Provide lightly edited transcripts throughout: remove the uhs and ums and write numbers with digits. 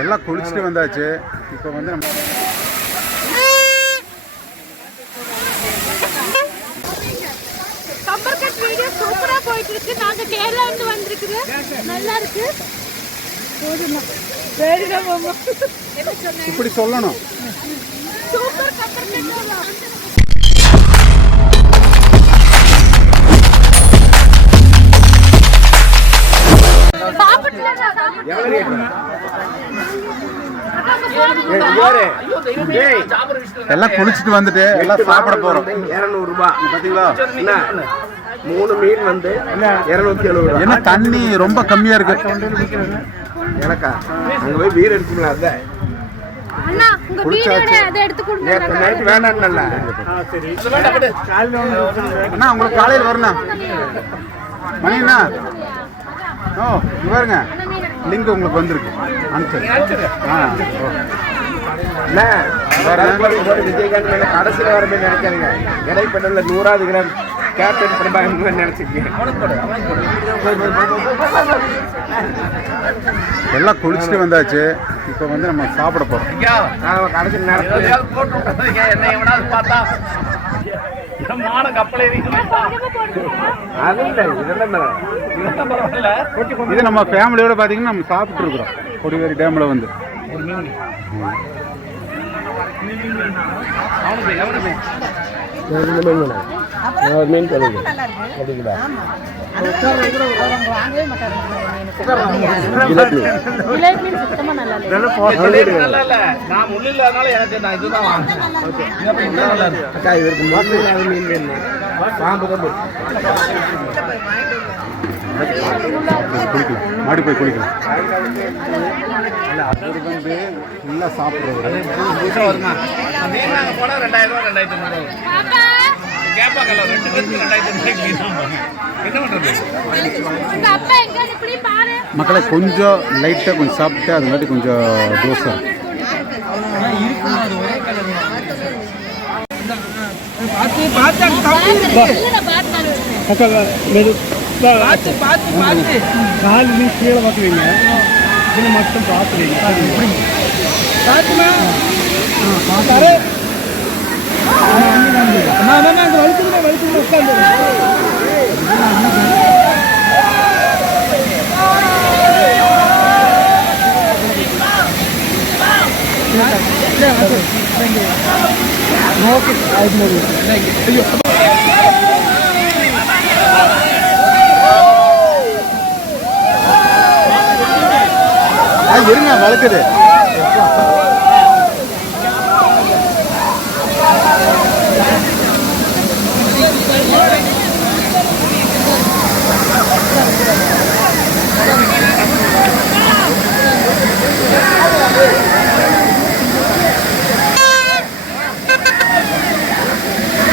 எல்லாம் குளிச்சுட்டு வந்தாச்சு. இப்போ வந்து நம்ம கம்பர்கட் வீடியோ சூப்பரா போயிட்டு இருக்கு. நாங்க கேரளா இருந்து வந்திருக்கோம். நல்லா இருக்கு. போதுமா வேடிடா மாமா என்ன சொன்னே இப்படி சொல்லணும். சூப்பர் கம்பர்கட் மாமா. எல்லாம் குளிச்சுட்டு வந்துட்டு எல்லாம் சாப்பிட போறோம். 200 ரூபாய் பாத்தீங்களா? 3 மீன் வந்து 270 என்ன தண்ணி ரொம்ப கம்மியா இருக்கு. எனக்கா அங்க போய் பீர் எடுத்துக்கலாம். அத அண்ணா உங்க வீடியோல அதை எடுத்து கொடுங்க. நேத்து நைட் வேண்டாம்னல்ல. சரி அண்ணா உங்களுக்கு காலையில வரணும். மணி என்ன? ஓ இங்க பாருங்க, லிங்க் உங்களுக்கு வந்திருக்கு. அனுப்பிச்சு விஜயகாந்த் மேல கடைசியில் வரமே நினைக்காதீங்க. இடைப்படல 100வது கிராம் கேப்டன் பிரபாகரன் நினைச்சிருக்கீங்க. எல்லாம் குளிச்சுட்டு வந்தாச்சு. இப்போ வந்து நம்ம சாப்பிட போறோம். கடைசி நேரத்தில் இது நம்ம ஃபேமிலியோட பாத்தீங்கன்னா நம்ம சாப்பிட்டு இருக்கிறோம் கொடிவேரி டேம்ல வந்து. மீன் கழுகு மாடி போய் குளிக்கலாம். அது வந்து நல்லா சாப்பிடுறது. மக்களை கொஞ்சம் லைட்டாக கொஞ்சம் சாப்பிட்டு அது மாதிரி கொஞ்சம் தோசை கால் நீ கீழே பார்க்குவீங்க. இதில் மட்டும் பார்த்துவீங்க. அங்கே வலிச்சுக்கிட்ட உட்காந்து ஓகே ஐயோ இருங்க வளர்க்குது.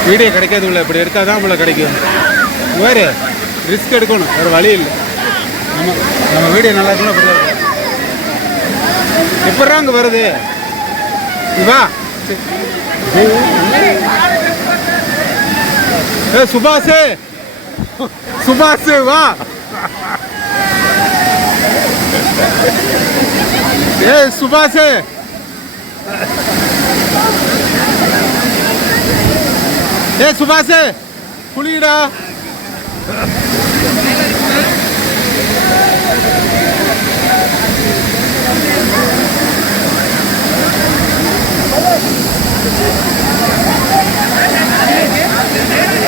வீடியோ கிடைக்காது உள்ள இப்படி எடுத்தால் தான் உள்ள கிடைக்கும். வேறு ரிஸ்க் எடுக்கணும், வேறு வழி இல்லை. நம்ம வீடியோ நல்லா இருக்கணும். அப்படி எப்படா அங்கே வருது இவா? ஏ சுபாஷ், சுபாஷ் வா. ஏ சுபாஷ், ஏ சுபாஷ் குளிடா.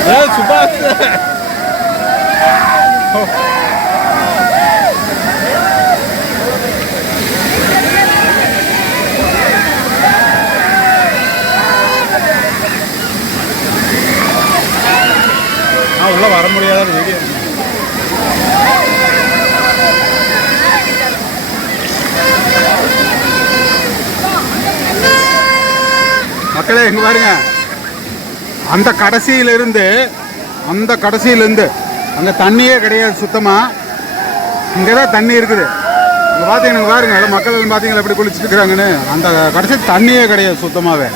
ஏ சுபாஷ் உள்ள வர முடியாத வீடியோ. மக்களே இங்க பாருங்க, அந்த கடைசியிலிருந்து அங்கே தண்ணியே கிடையாது சுத்தமாக. இங்கே தான் தண்ணி இருக்குது. இங்கே பார்த்தீங்கன்னா பாருங்க, எல்லாம் மக்கள் பார்த்தீங்களா எப்படி குளிச்சுட்டு இருக்கிறாங்கன்னு. அந்த கடைசி தண்ணியே கிடையாது சுத்தமாகவே.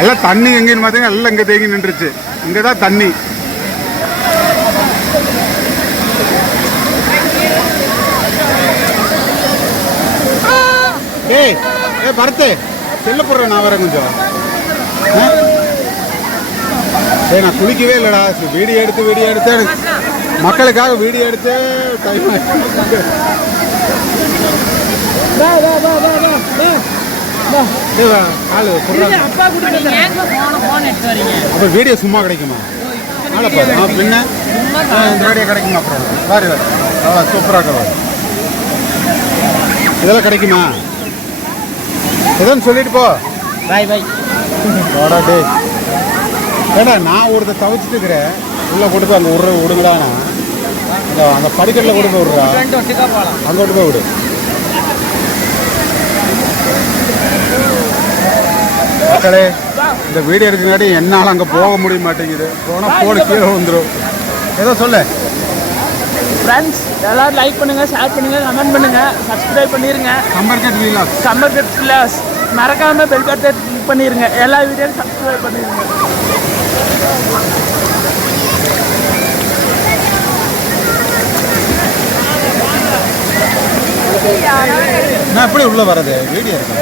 எல்லாம் தண்ணி எங்கேன்னு பார்த்தீங்கன்னா எல்லாம் இங்கே தேங்கி நின்றுச்சு. இங்கே தான் தண்ணி. டேய் ஏ பரத்து செல்ல போடுறேன் நான் வரேன் கொஞ்சம். ஏய் நான் குளிக்கவே இல்லைடா. வீடியோ எடுத்து மக்களுக்காக வீடியோ எடுத்து டைம் அப்போ வீடியோ சும்மா கிடைக்குமா? பின்ன இந்த வீடியோ கிடைக்குமா? அப்புறம் பாரு அவ்வளோ சூப்பராக இருக்கிறது இதெல்லாம் கிடைக்குமா? எதுன்னு சொல்லிட்டு போ. பாய் பாய். வாடா டே ஏடா நான் ஒருத்தர் தவிச்சிட்டு இருக்கிறேன். உள்ளே கொண்டு போய் அங்கே விடுங்கடாண்ணா. அந்த படிக்கட்டில் கொண்டு போய் விடுறா. அங்கே கொண்டு போய் விடு. மக்களே இந்த வீடியோ எடுக்கிறனாடி என்னால் அங்கே போக முடிய மாட்டேங்குது. போனால் போன கீழே வந்துடும். ஏதோ சொல்ல ஃப்ரெண்ட்ஸ் எல்லாரும் லைக் பண்ணுங்க, ஷேர் பண்ணுங்க, கமெண்ட் பண்ணுங்க, சப்ஸ்கிரைப் பண்ணிருங்க. சம்மர்கட் விலாஸ் மறக்காம பெல் பட்டனை கிளிக் பண்ணிருங்க. எல்லா வீடியோவும் சப்ஸ்கிரைப் பண்ணிருங்க. நான் எப்படி உள்ளே வரது? வீடியோ இருக்கு.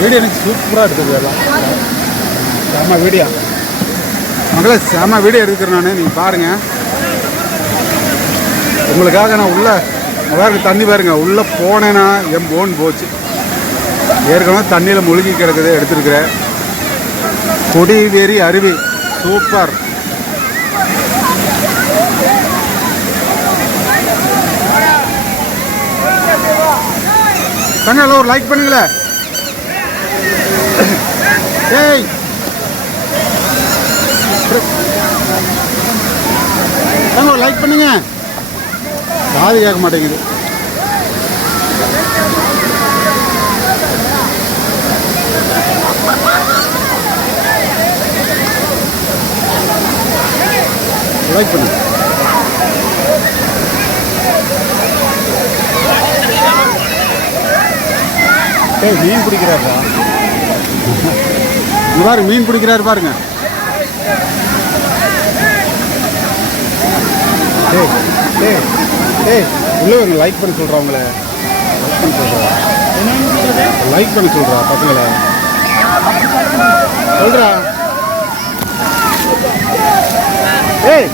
வீடியோ எனக்கு சூப்பராக எடுத்தது எல்லாம். செம்ம வீடியோ மக்களே, செம்ம வீடியோ எடுக்கிறேன் நான். நீங்கள் பாருங்கள் உங்களுக்காக. நான் உள்ளே பாருங்க தண்ணி பாருங்க. உள்ளே போனேன்னா என் போன் போச்சு. ஏற்கனவே தண்ணியில் முழுகி கிடக்குது. எடுத்துருக்கிறேன். கொடிவேரி அருவி சூப்பர். தங்கல ஒரு லைக் பண்ணுங்களே. ஏய் தங்க ஒரு லைக் பண்ணுங்க. காது கேட்க மாட்டேங்குது. லைக் பண்ணுங்க. ஏய் மீன் பிடிக்கிறாருப்பா. இங்க பாருங்க மீன் பிடிக்கிறாரு பாருங்க. ஏய் ஏய் ஏய் உள்ள லைக் பண்ண சொல்கிறா. உங்களை லைக் பண்ண சொல்கிறா பசங்களை சொல்கிறா. ஏய்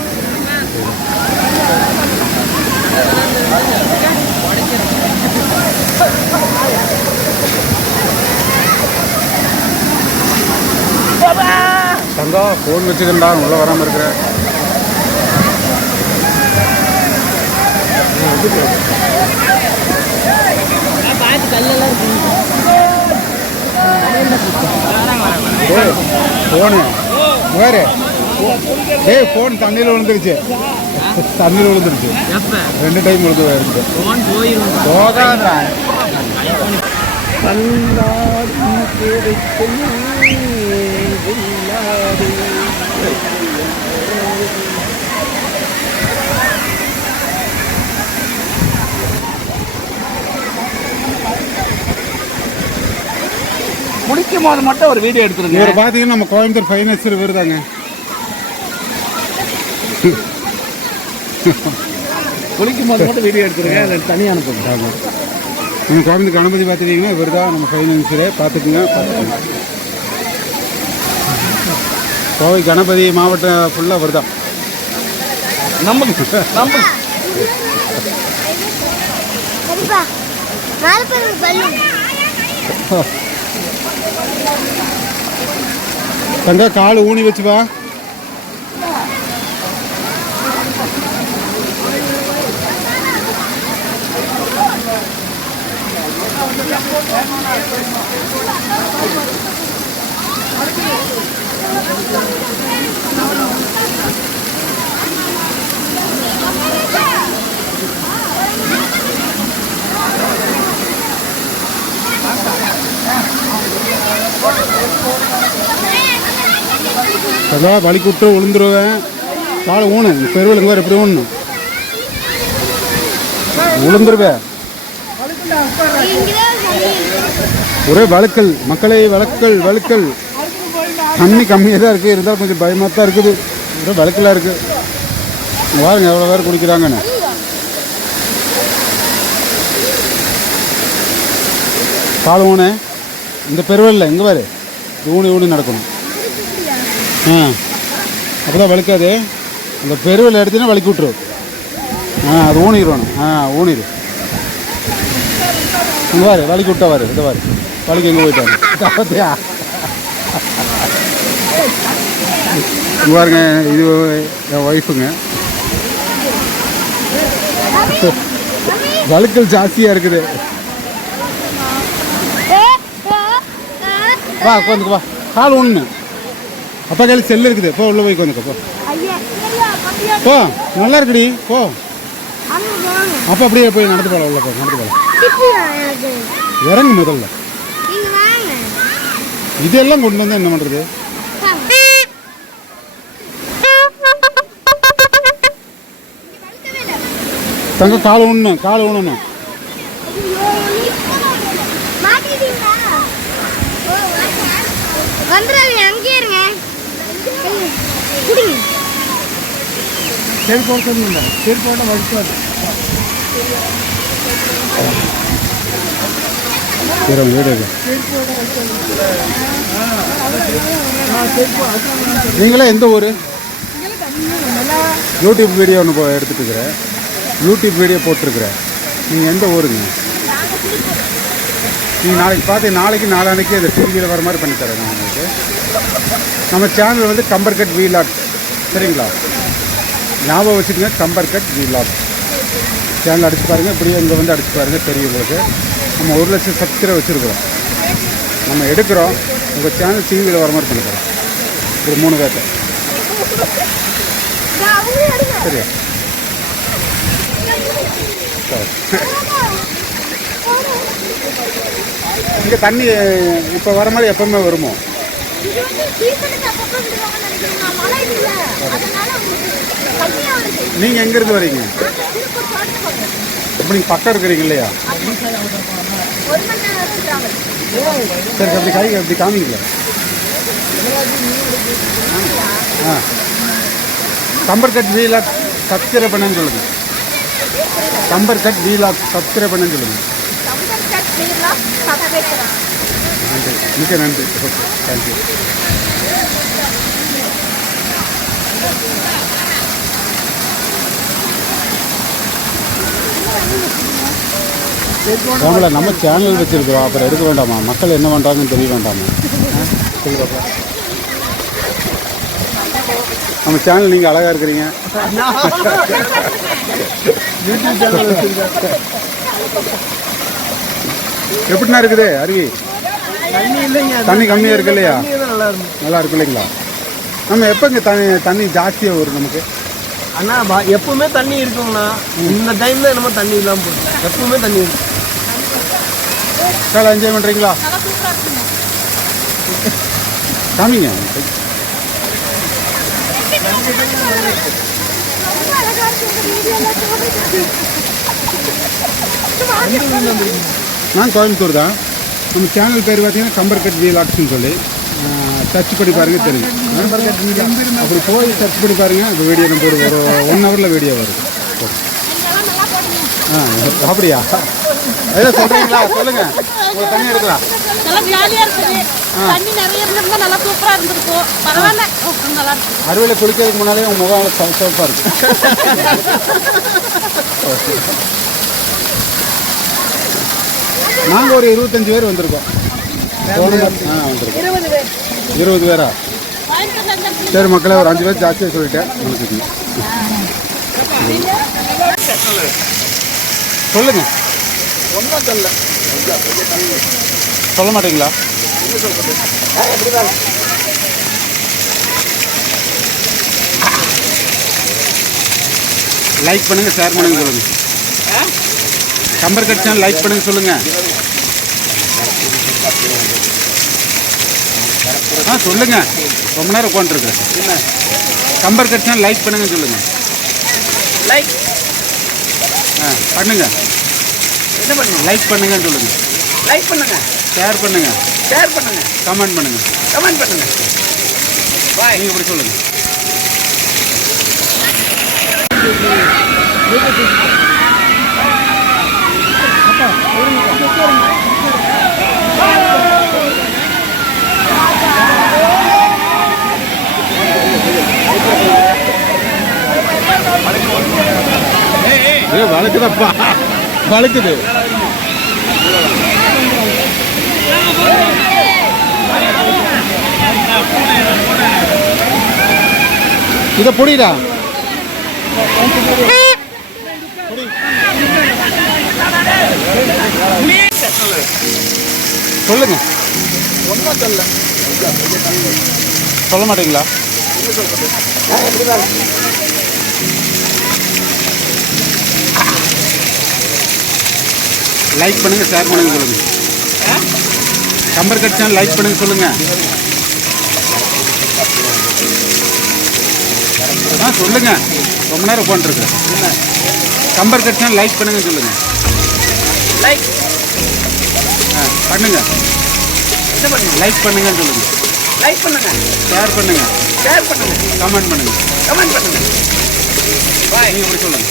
தங்கம் ஃபோன் வச்சுக்கண்டா. உள்ளே வராமல் இருக்கிற ஃபோனு வேறு. ஏய் ஃபோன் தண்ணியில் விழுந்துருச்சு. தண்ணியில் விழுந்துருச்சு. 2 டைம் விழுந்து போகாதா. முடிக்கும் போது மட்டும் ஒரு வீடியோ எடுத்துருங்க. இவர் பார்த்தீங்கன்னா நம்ம கோயம்புத்தூர் ஃபைனான்ஸில் வருதாங்க. குளிக்கும் போது மட்டும் வீடியோ எடுத்துருங்க. அதை தனியாக அனுப்புங்க. நம்ம கோயம்புத்தூர் கணபதி பார்த்துட்டீங்கன்னா இவர் தான் நம்ம ஃபைனான்ஸரு. பார்த்துக்குங்க. கோவை கணபதி மாவட்டம் ஃபுல்லாக இவர் தான். தங்க கால் ஊனி வச்சுப்பா. அதான் வலிக்கு விட்டு விழுந்துருவேன். காலை ஊனு பெருவலுங்க வேறு எப்படி ஊனணும் விழுந்துருவேன். ஒரே வழுக்கல் மக்களே. வழுக்கல் தண்ணி கம்மியாக தான் இருக்குது. இருந்தாலும் கொஞ்சம் பயமாக தான் இருக்குது. ஒரே வழுக்கலாக இருக்குது. பாருங்க எவ்வளோ பேர் குடிக்கிறாங்கன்னு. கால் ஊனு இந்த பெருவல்ல இங்கே பாரு ஊனி ஊனி நடக்கணும். அப்போ தான் வலிக்காது. அந்த பெருவல் எடுத்தீங்கன்னா வலிக்கி விட்டுரும். அது ஊனிடுவானு. ஊனிடு. இங்கே பாரு வலிக்கி விட்டா பாரு. இதை பாரு வலிக்கு எங்கே போயிட்டாரு பார்த்தியா? இங்கே பாருங்க இது என் ஒய்ஃபுங்க. வழுக்கல் ஜாஸ்தியாக இருக்குது. வா உட்காந்துக்கு வா. கால் ஒன்று அப்பா கையில் செல்லு இருக்குது. போ உள்ளே போய் உட்காந்துக்க போ. போ நல்லா இருக்குடி போ. அப்போ அப்படியே போய் நடந்து போகலாம். உள்ள போ நடந்து போகலாம். இறங்கு முதல்ல. இதெல்லாம் கொண்டு வந்தால் என்ன பண்ணுறது? தங்க கால் ஊனணும். கால் ஊனணும். சரி போட்டோம்ல சரி போட்டால் வலிக்காது. நீங்களே எந்த ஊர்? யூடியூப் வீடியோ ஒன்று எடுத்துட்டு இருக்கிறேன். யூடியூப் வீடியோ போட்டிருக்கிறேன். நீங்கள் எந்த ஊருங்க? நீங்கள் நாளைக்கு பார்த்து நாளைக்கு நாளான்னைக்கு அதை டிவியில் வர மாதிரி பண்ணித்தரேன் நான் உங்களுக்கு. நம்ம சேனல் வந்து கம்பர்கட் வீலாக். சரிங்களா? ஞாபகம் வச்சுக்கோங்க. கம்பர்கட் வீலாக் சேனல் அடிச்சு பாருங்கள். இப்படியே இங்கே வந்து அடிச்சு பாருங்கள் தெரியும் உங்களுக்கு. நம்ம 1 லட்சம் சப்ஸ்கிரைபர் வச்சுருக்குறோம். நம்ம எடுக்கிறோம். உங்கள் சேனல் டிவியில் வர மாதிரி பண்ணித்தரோம். ஒரு 3 பேர்த்த. சரியா? இங்கே தண்ணி இப்போ வர மாதிரி எப்பவுமே வருமோ? நீங்கள் எங்கேருந்து வரீங்க? இப்போ நீங்கள் பக்கம் இருக்கிறீங்க இல்லையா? சரி அப்படி கை அப்படி காமிக்கல. கம்பர்கட் வீலாக் சப்ஸ்கிரைப் பண்ணுன்னு சொல்லுங்கள். கம்பர்கட் வீலாக் சப்ஸ்கிரைப் பண்ணுன்னு சொல்லுங்கள். நன்றி, மிக்க நன்றி. Okay thank you. நம்மள நம்ம சேனல் வச்சுருக்கிறோம். அப்புறம் எடுக்க வேண்டாமா? மக்கள் என்ன பண்ணுறாங்கன்னு தெரிய வேண்டாமா? சொல்லுவாப்பா. நம்ம சேனல் நீங்கள் அழகாக இருக்கிறீங்க. யூடியூப் சேனல் வச்சுருக்கேன். எப்படின்னா இருக்குது அருவி? தண்ணி கம்மியாக இருக்கு இல்லையா? நல்லா இருக்கு இல்லைங்களா? நம்ம எப்போங்க தண்ணி ஜாஸ்தியாக வரும் நமக்கு? அண்ணா எப்பவுமே தண்ணி இருக்குங்கண்ணா. இந்த டைம்ல நம்ம தண்ணி இல்லாமல் போகும். எப்பவுமே தண்ணி இருக்கும். சார் என்ஜாய் பண்ணுறீங்களா? காமிங்க. நான் கோயம்புத்தூர் தான். நம்ம சேனல் பேர் பார்த்தீங்கன்னா கம்பர்கட் வீலாக்ஸ்ன்னு சொல்லி சர்ச் பண்ணி பாருங்கள் தெரியும். அப்படி போய் சர்ச் பண்ணி பாருங்கள். இப்போ வீடியோ நம்ம ஒரு 1 ஹவரில் வீடியோ வரும். அப்படியா? ஏதோ சொல்கிறீங்களா? சொல்லுங்கள். உங்களுக்கு தண்ணி எடுக்கலாம். நல்லா ஜாலியாக இருக்குது. தண்ணி நிறைய இருந்திருந்தா நல்லா சூப்பராக இருந்திருக்கும். பரவாயில்ல, நல்லா இருக்கு. அருவியில் குளிக்கிறதுக்கு முன்னாலே உங்கள் முகம் சிவப்பாக இருக்கு. நாங்கள் ஒரு 25 பேர் வந்திருக்கோம். வந்திருக்கோம். 20 பேரா? சரி மக்களே, ஒரு 5 பேர் ஜாஸ்தியாக சொல்லிட்டேன். சொல்லுங்க. சொல்ல மாட்டீங்களா? லைக் பண்ணுங்க, ஷேர் பண்ணுங்க சொல்லுங்க. கம்பர்கட் சேனல் லைக் பண்ணுங்க சொல்லுங்க. சொல்லுங்க. ரொம்ப நேரம் உட்காந்துருக்கேன். கம்பர்கட் சேனல் லைக் பண்ணுங்க சொல்லுங்க. லைக் பண்ணுங்க. என்ன பண்ணுங்க? லைக் பண்ணுங்கன்னு சொல்லுங்க. லைக் பண்ணுங்க, ஷேர் பண்ணுங்க, ஷேர் பண்ணுங்க, கமெண்ட் பண்ணுங்க, கமெண்ட் பண்ணுங்க. பாய். நீங்க இப்படி சொல்லுங்க. வழுக்குதப்பா, வழுக்குது. இதை புடிடா. சொல்லுங்க. ஒன்றும் சொல்ல சொல்ல மாட்டீங்களா? லைக் பண்ணுங்க, ஷேர் பண்ணுங்க, சொல்லுங்க. கம்பர்கட் சேனல் லைக் பண்ணுங்க, சொல்லுங்க. சொல்லுங்க. ரொம்ப நேரம் உட்காந்துருக்கேன். கம்பர்கட் சேனல் லைக் பண்ணுங்க, சொல்லுங்க. லைக் பண்ணுங்க. லைக் பண்ணுங்கன்னு சொல்லுங்க. லைக் பண்ணுங்க, ஷேர் பண்ணுங்க, கமெண்ட் பண்ணுங்க. பாய். நீங்க இப்படி சொல்லுங்க.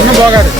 இன்னும் போகாது.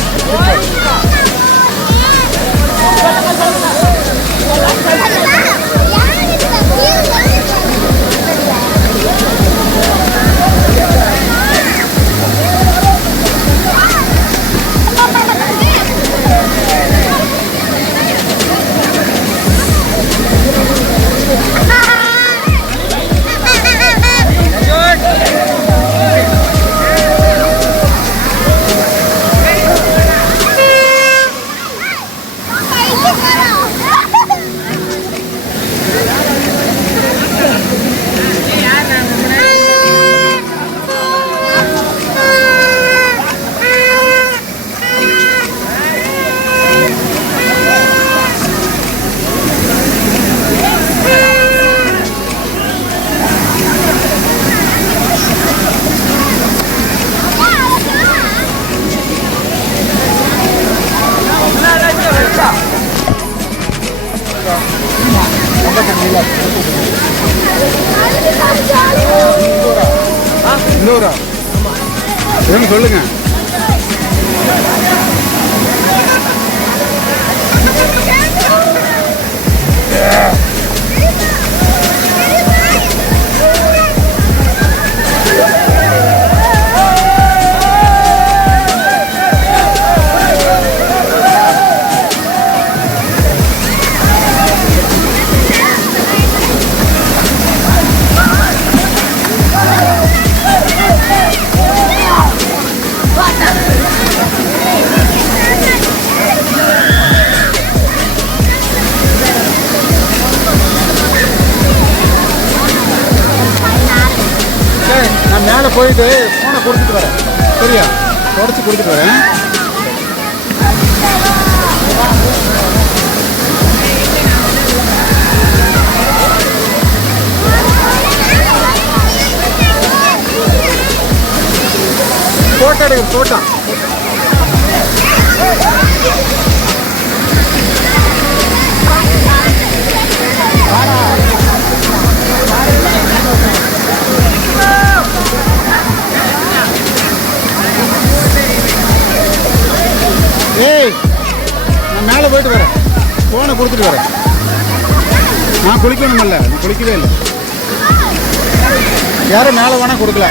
இன்னொரு என்ன சொல்லுங்க. நான் மேலே போயிட்டு ஃபோனை கொடுத்துட்டு வரேன். சரியா? உடச்சி கொடுத்துட்டு வரேன். ஃபோட்டோ எடுக்க ஃபோட்டோ. ஏய், நான் மேலே போயிட்டு வரேன். ஃபோனை கொடுத்துட்டு வரேன். நான் குளிக்கணுமில்ல, நான் குளிக்கவே இல்லை. யாரும் மேலே வேணால் கொடுக்கல.